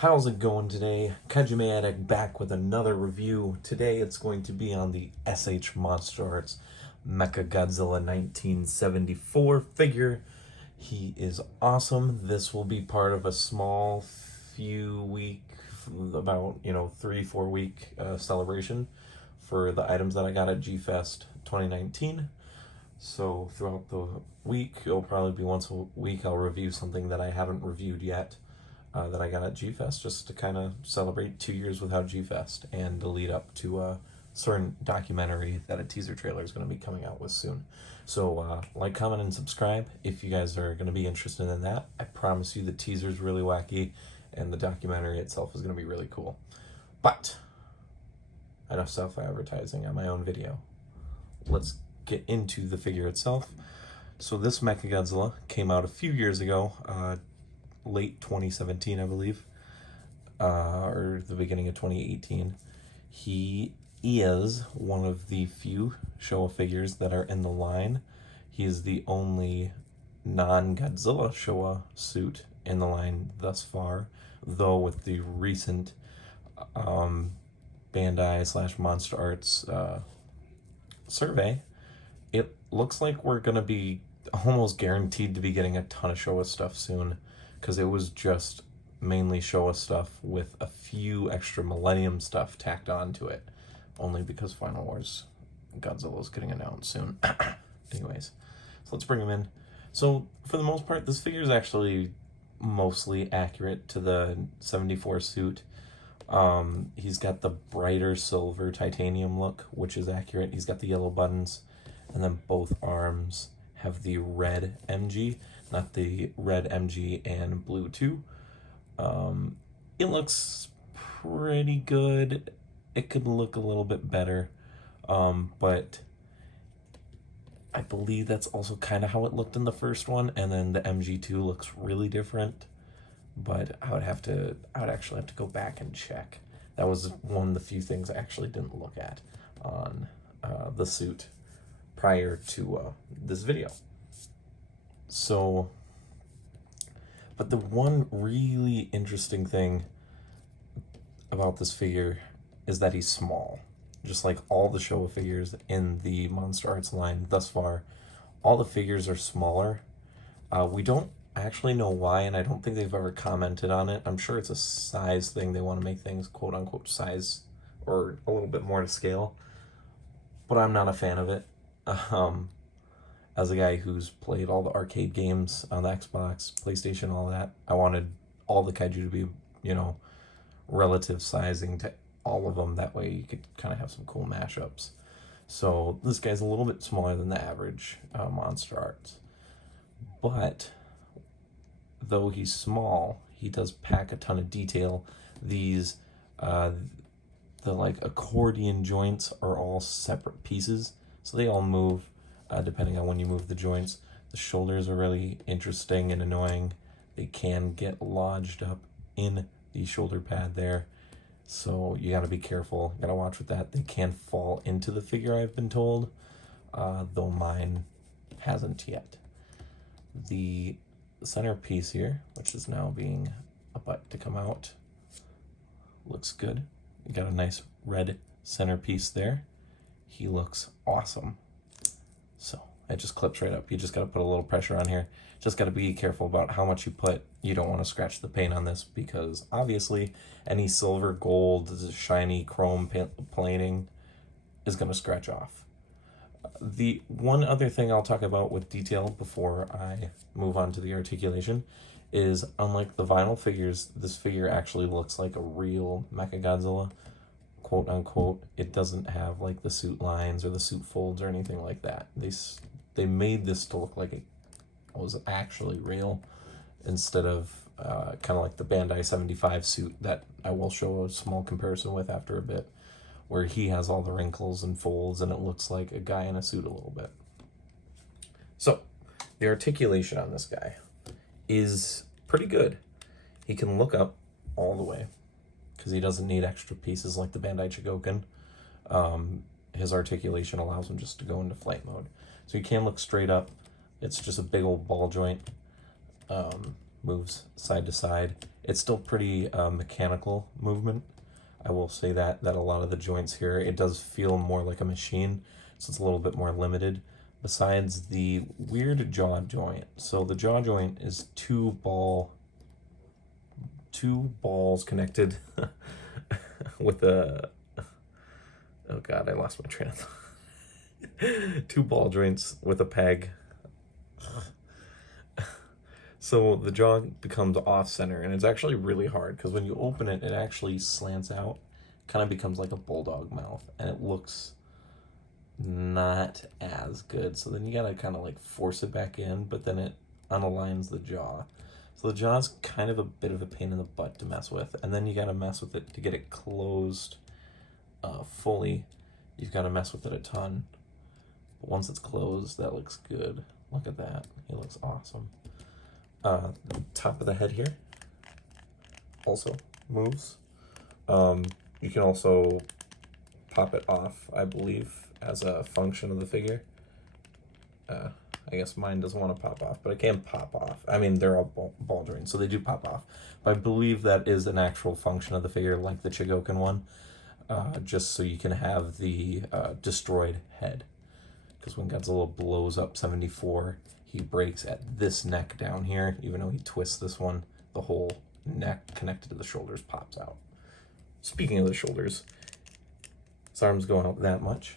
How's it going today? Kajume back with another review. Today it's going to be on the MonsterArts MechaGodzilla 1974 figure. He is awesome. This will be part of a small few week, about 3-4 week celebration for the items that I got at G-Fest 2019. So throughout the week, it'll probably be once a week I'll review something that I haven't reviewed yet. That I got at G-Fest, just to kind of celebrate 2 years without G-Fest and to lead up to a certain documentary that a teaser trailer is going to be coming out with soon. So like, comment, and subscribe if you guys are going to be interested in that. I promise you the teaser is really wacky and the documentary itself is going to be really cool. But enough self-advertising on my own video. Let's get into the figure itself. So this MechaGodzilla came out a few years ago, late 2017, I believe, or the beginning of 2018. He is one of the few Showa figures that are in the line. He is the only non-Godzilla Showa suit in the line thus far, though with the recent Bandai / MonsterArts survey, it looks like we're going to be almost guaranteed to be getting a ton of Showa stuff soon, because it was just mainly Showa stuff with a few extra Millennium stuff tacked onto it, only because Final Wars Godzilla is getting announced soon. Anyways, so let's bring him in. So for the most part, this figure is actually mostly accurate to the 74 suit. He's got the brighter silver titanium look, which is accurate. He's got the yellow buttons, and then both arms have the red MG, not the red MG and blue 2. It looks pretty good. It could look a little bit better, but I believe that's also kind of how it looked in the first one, and then the MG2 looks really different. But I would actually have to go back and check. That was one of the few things I actually didn't look at on the suit prior to this video. So, but the one really interesting thing about this figure is that he's small. Just like all the Showa figures in the MonsterArts line thus far, all the figures are smaller. We don't actually know why, and I don't think they've ever commented on it. I'm sure it's a size thing. They want to make things quote-unquote size or a little bit more to scale, but I'm not a fan of it. As a guy who's played all the arcade games on the Xbox, PlayStation, all that, I wanted all the kaiju to be, relative sizing to all of them. That way you could kind of have some cool mashups. So this guy's a little bit smaller than the average MonsterArts. But though he's small, he does pack a ton of detail. These, the like accordion joints are all separate pieces, so they all move depending on when you move the joints. The shoulders are really interesting and annoying. They can get lodged up in the shoulder pad there, so you got to be careful. Got to watch with that. They can fall into the figure, I've been told, though mine hasn't yet. The centerpiece here, which is now being about to come out, looks good. You got a nice red centerpiece there. He looks awesome. So it just clips right up. You just got to put a little pressure on here. Just got to be careful about how much you put. You don't want to scratch the paint on this, because obviously any silver, gold, shiny chrome plating is going to scratch off. The one other thing I'll talk about with detail before I move on to the articulation is, unlike the vinyl figures, this figure actually looks like a real MechaGodzilla, quote unquote. It doesn't have like the suit lines or the suit folds or anything like that. They made this to look like it was actually real, instead of kind of like the Bandai 75 suit that I will show a small comparison with after a bit, where he has all the wrinkles and folds and it looks like a guy in a suit a little bit. So the articulation on this guy is pretty good. He can look up all the way because he doesn't need extra pieces like the Bandai Chigoken. His articulation allows him just to go into flight mode. So he can look straight up. It's just a big old ball joint. moves side to side. It's still pretty mechanical movement. I will say that a lot of the joints here, it does feel more like a machine, so it's a little bit more limited. Besides the weird jaw joint. So the jaw joint is two balls connected with a, oh god, I lost my train of thought. Two ball joints with a peg. So the jaw becomes off center, and it's actually really hard because when you open it, it actually slants out, kind of becomes like a bulldog mouth, and it looks not as good. So then you gotta kind of like force it back in, but then it unaligns the jaw. So the jaw's kind of a bit of a pain in the butt to mess with, and then you gotta mess with it to get it closed fully. You've got to mess with it a ton. But once it's closed, that looks good. Look at that. It looks awesome. The top of the head here also moves. You can also pop it off, I believe, as a function of the figure. I guess mine doesn't want to pop off, but it can pop off. I mean, they're all ball joints, so they do pop off. But I believe that is an actual function of the figure, like the Chigoken one, just so you can have the destroyed head. Because when Godzilla blows up 74, he breaks at this neck down here. Even though he twists this one, the whole neck connected to the shoulders pops out. Speaking of the shoulders, his arms go out that much.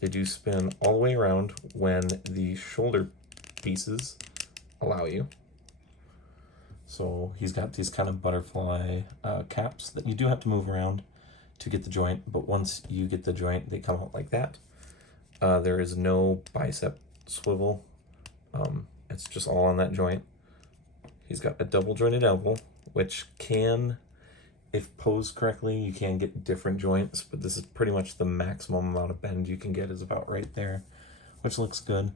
They do spin all the way around when the shoulder pieces allow you. So he's got these kind of butterfly caps that you do have to move around to get the joint, but once you get the joint, they come out like that. There is no bicep swivel. It's just all on that joint. He's got a double jointed elbow, which can, if posed correctly, you can get different joints, but this is pretty much the maximum amount of bend you can get is about right there, which looks good.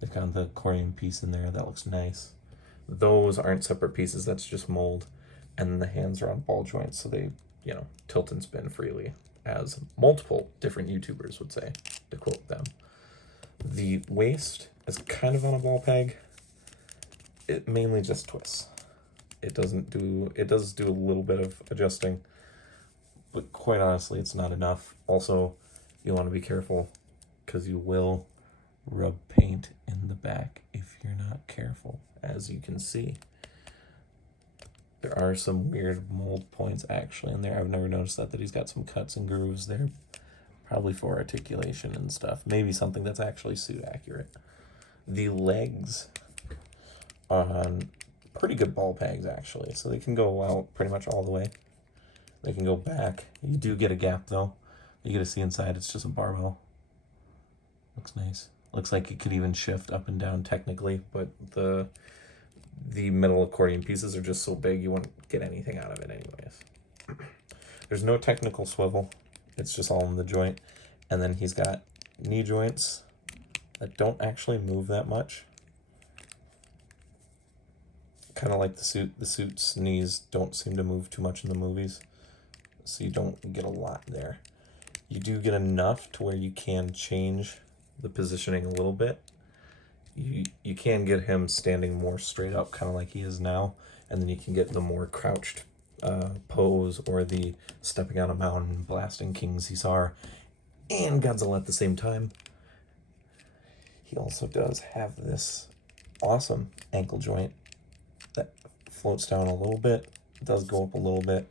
They've got the accordion piece in there. That looks nice. Those aren't separate pieces. That's just mold. And the hands are on ball joints, so they, you know, tilt and spin freely, as multiple different YouTubers would say, to quote them. The waist is kind of on a ball peg. It mainly just twists. It does do a little bit of adjusting, but quite honestly, it's not enough. Also, you want to be careful because you will rub paint in the back if you're not careful, as you can see. There are some weird mold points actually in there. I've never noticed that he's got some cuts and grooves there, probably for articulation and stuff. Maybe something that's actually suit accurate. The legs on pretty good ball pegs actually, so they can go out pretty much all the way. They can go back. You do get a gap though. You get to see inside. It's just a barbell. Looks nice. Looks like it could even shift up and down technically, but the metal accordion pieces are just so big you won't get anything out of it anyways. There's no technical swivel. It's just all in the joint. And then he's got knee joints that don't actually move that much. Kind of like the suit. The suit's knees don't seem to move too much in the movies, so you don't get a lot there. You do get enough to where you can change the positioning a little bit. You can get him standing more straight up, kind of like he is now, and then you can get the more crouched pose, or the stepping on a mountain, blasting King Caesar and Godzilla at the same time. He also does have this awesome ankle joint that floats down a little bit. It does go up a little bit,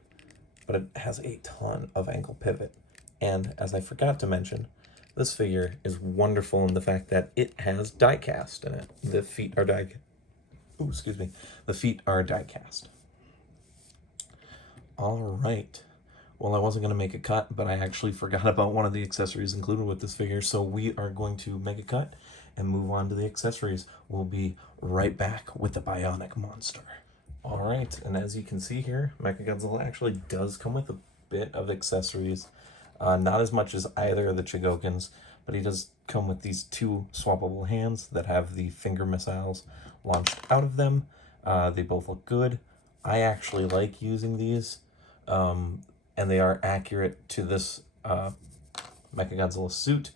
but it has a ton of ankle pivot. And as I forgot to mention, this figure is wonderful in the fact that it has die cast in it. The feet are The feet are die cast. All right. Well, I wasn't going to make a cut, but I actually forgot about one of the accessories included with this figure, so we are going to make a cut and move on to the accessories. We'll be right back with the Bionic Monster. All right, and as you can see here, MechaGodzilla actually does come with a bit of accessories. Not as much as either of the Chigokens, but he does come with these two swappable hands that have the finger missiles launched out of them. They both look good. I actually like using these, and they are accurate to this MechaGodzilla suit.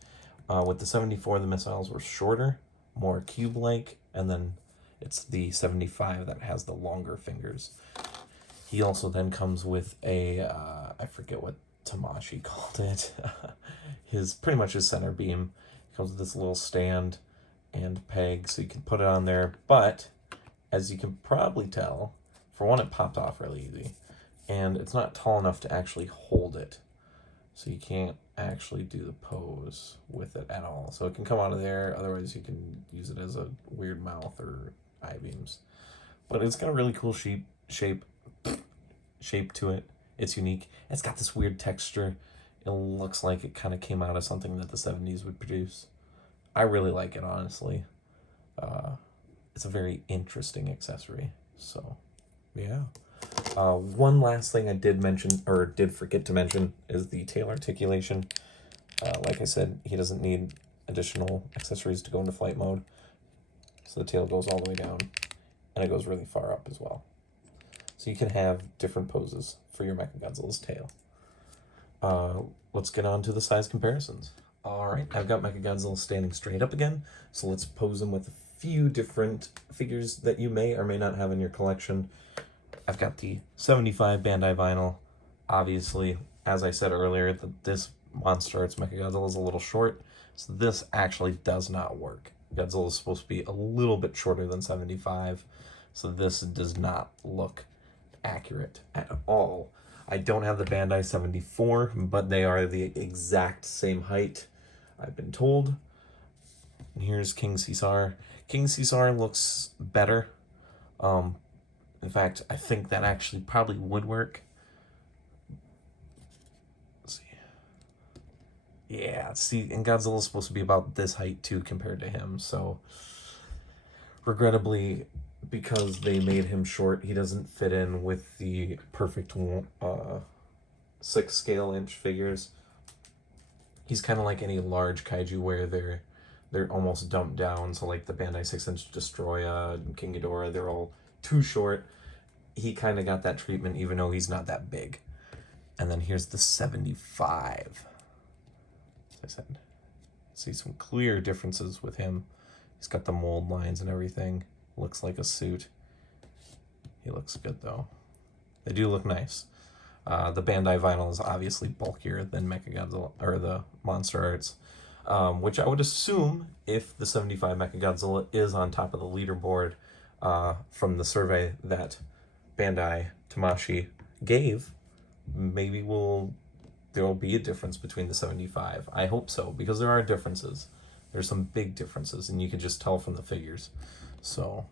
With the 74, the missiles were shorter, more cube-like, and then It's the 75 that has the longer fingers. He also then comes with a, I forget what Tamashi called it, pretty much his center beam. It comes with this little stand and peg, so you can put it on there. But, as you can probably tell, for one, it popped off really easy. And it's not tall enough to actually hold it. So you can't actually do the pose with it at all. So it can come out of there, otherwise you can use it as a weird mouth or eye beams. But it's got a really cool shape to it. It's unique. It's got this weird texture. It looks like it kind of came out of something that the 70s would produce. I really like it, honestly. It's a very interesting accessory. So, yeah. One last thing I did mention, or did forget to mention, is the tail articulation. Like I said, he doesn't need additional accessories to go into flight mode. So the tail goes all the way down, and it goes really far up as well. So you can have different poses for your MechaGodzilla's tail. Let's get on to the size comparisons. Alright, I've got MechaGodzilla standing straight up again, so let's pose him with a few different figures that you may or may not have in your collection. I've got the 75 Bandai vinyl. Obviously, as I said earlier, this MonsterArts MechaGodzilla is a little short, so this actually does not work. Godzilla is supposed to be a little bit shorter than 75, so this does not look accurate at all. I don't have the Bandai 74, but they are the exact same height, I've been told. And here's King Caesar. King Caesar looks better. In fact, I think that actually probably would work. Let's see. Yeah, see, and Godzilla's supposed to be about this height too compared to him, so regrettably, because they made him short, he doesn't fit in with the perfect 6 scale inch figures. He's kind of like any large kaiju where they're almost dumped down. So like the Bandai 6-inch Destroya and King Ghidorah, they're all too short. He kind of got that treatment even though he's not that big. And then here's the 75. As I said, see some clear differences with him. He's got the mold lines and everything. Looks like a suit. He looks good though. They do look nice. The Bandai vinyl is obviously bulkier than MechaGodzilla or the MonsterArts, which I would assume if the 75 MechaGodzilla is on top of the leaderboard from the survey that Bandai Tamashi gave, maybe there will be a difference between the 75. I hope so, because there are differences. There's some big differences, and you can just tell from the figures. So,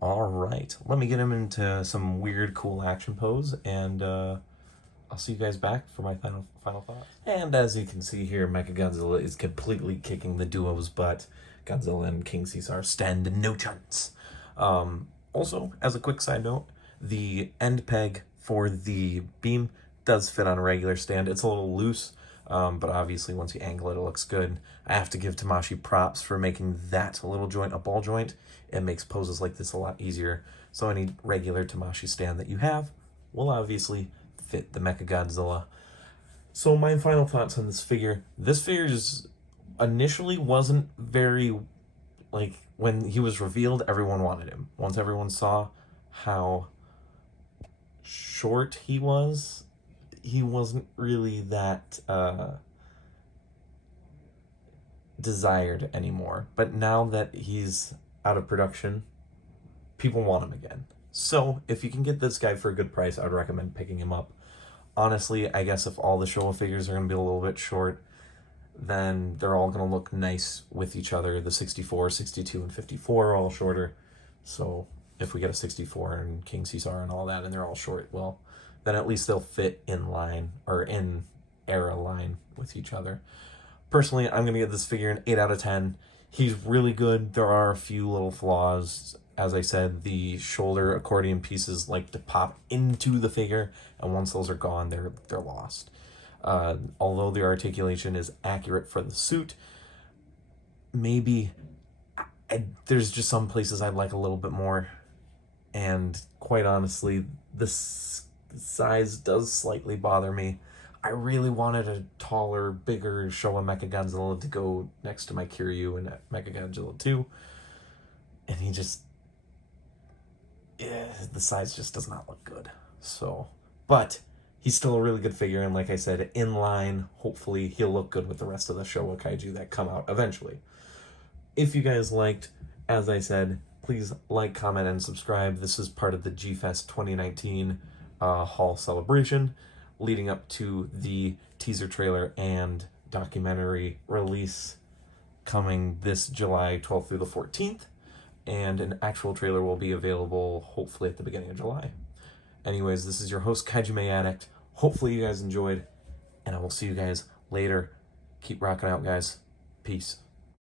all right, let me get him into some weird, cool action pose, and I'll see you guys back for my final thoughts. And as you can see here, MechaGodzilla is completely kicking the duo's butt. Godzilla and King Caesar stand no chance. Also, as a quick side note, the end peg for the beam does fit on a regular stand. It's a little loose, but obviously once you angle it, it looks good. I have to give Tamashi props for making that little joint a ball joint. It makes poses like this a lot easier. So any regular Tamashi stand that you have will obviously fit the MechaGodzilla. So my final thoughts on this figure. This figure initially wasn't very, like, when he was revealed, everyone wanted him. Once everyone saw how short he wasn't really that desired anymore. But now that he's out of production, people want him again. So if you can get this guy for a good price, I would recommend picking him up. Honestly, I guess if all the Showa figures are going to be a little bit short, then they're all going to look nice with each other. The 64, 62, and 54 are all shorter. So if we get a 64 and King Caesar and all that, and they're all short, well, then at least they'll fit in line, or in era line with each other. Personally, I'm going to give this figure an 8 out of 10. He's really good. There are a few little flaws. As I said, the shoulder accordion pieces like to pop into the figure, and once those are gone, they're lost. Although the articulation is accurate for the suit, maybe there's just some places I'd like a little bit more. And quite honestly, this size does slightly bother me. I really wanted a taller, bigger Showa MechaGodzilla to go next to my Kiryu and MechaGodzilla 2. And the size just does not look good. So, but he's still a really good figure, and like I said, in line, hopefully he'll look good with the rest of the Showa Kaiju that come out eventually. If you guys liked, as I said, please like, comment, and subscribe. This is part of the G-Fest 2019 haul celebration, leading up to the teaser trailer and documentary release coming this July 12th through the 14th, and an actual trailer will be available hopefully at the beginning of July. Anyways, this is your host, Kaiju May Addict. Hopefully you guys enjoyed, and I will see you guys later. Keep rocking out, guys. Peace.